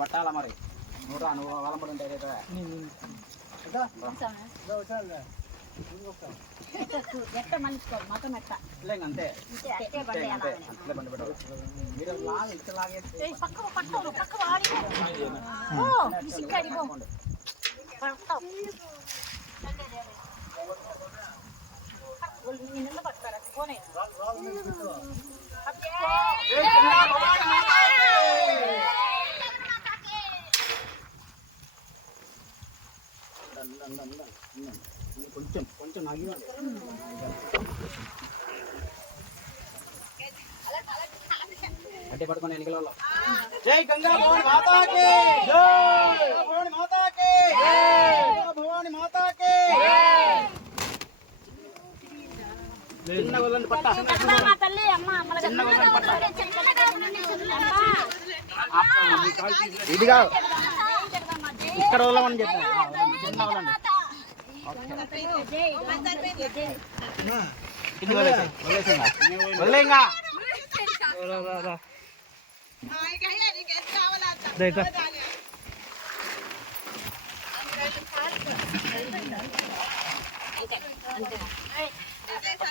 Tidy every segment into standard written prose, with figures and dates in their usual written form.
పట్టాలా మరి నువ్వు వాళ్ళ ఉంటాయి ఎట్ట మలుచుకో మొత్తం ఎట్ట అంతే మీరు లాగా ఇట్లా లాగేస్తే పక్క సిక్కడిపో నిన్న పడతారా పోనే కొంచెం కొంచెం ఆగి అంటే పట్టుకుని ఎన్నికలలో జై గంగా భవాని మాతాకి జై భవాని మాతాకి జై భవాని మాతాకి చిన్న వల్లండి పట్ట మా తల్లి అమ్మ అమ్మల చిన్న వల్లండి పట్ట ఇది కాదు ఇక్కడ వల్లమని చెప్పాను చిన్న వల్లండి వల్లేంగా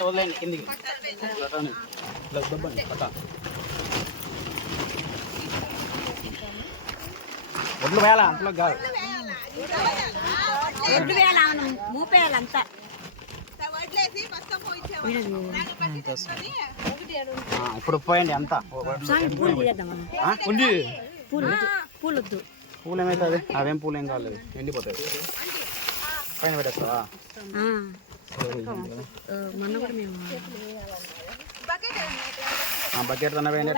వదిలేండి కిందికి దబ్బండి పట్ట ఒడ్లు వేయాలా అంతలో కాదు ఒడ్లు వేయాలి అవును మూపేయాలంతా ఇప్పుడు పోయండి అంతా పూలు తీద్దామా పూలొద్దు పూలు ఏమవుతుంది అవేం పూలు ఏం కాలేదు ఎండిపోతాయి పైన పెట్టేస్తావా మొన్న కూడా మేము బకెట్ అన్న వేయండి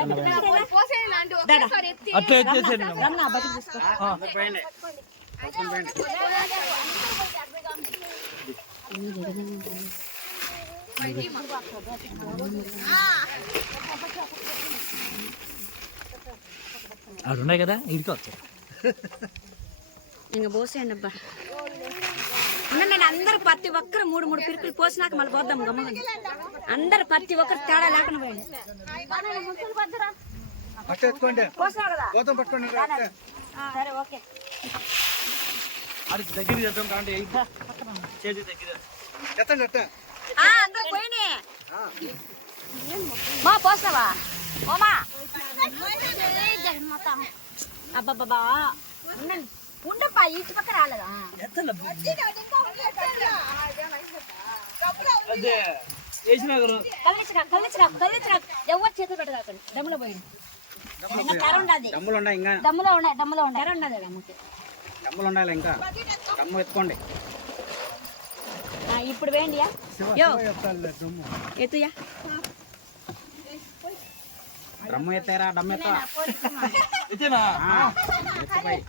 అట్లా ఎత్తేసాడు అవి ఉన్నాయి కదా ఇంటికి వచ్చారు ఇంకా పోసేయండి అబ్బా నేను అందరు ప్రతి ఒక్కరు మూడు పిరుకులు పోసినాక మళ్ళీ పోద్దాం గమ్మని అందరు ప్రతి ఒక్కరు తేడా లేకుండా పోయండి సరే ఓకే దగ్గర చేద్దాం కాండి చేతి దగ్గర అందరు పోయినాయి మా పోసినావా ఓమా అబ్బాబ్బా ఉండప్పా ఇటు పక్క రాలేదా కల్లించరా ఎవరు చేతులు పెట్టకండి దమ్ములో పోయింది డమ్ములు ఉన్నాయి ఇంకా దమ్ములో ఉన్నాయి డమ్ములు ఉండాలి ఇంకా డమ్ము ఎత్తుకోండి ఇప్పుడు వేయండియా ఎత్తుయా డ్రమ్ము ఎత్తారా డమ్ము ఎత్తా ఇదేనా ఎత్తుపోయి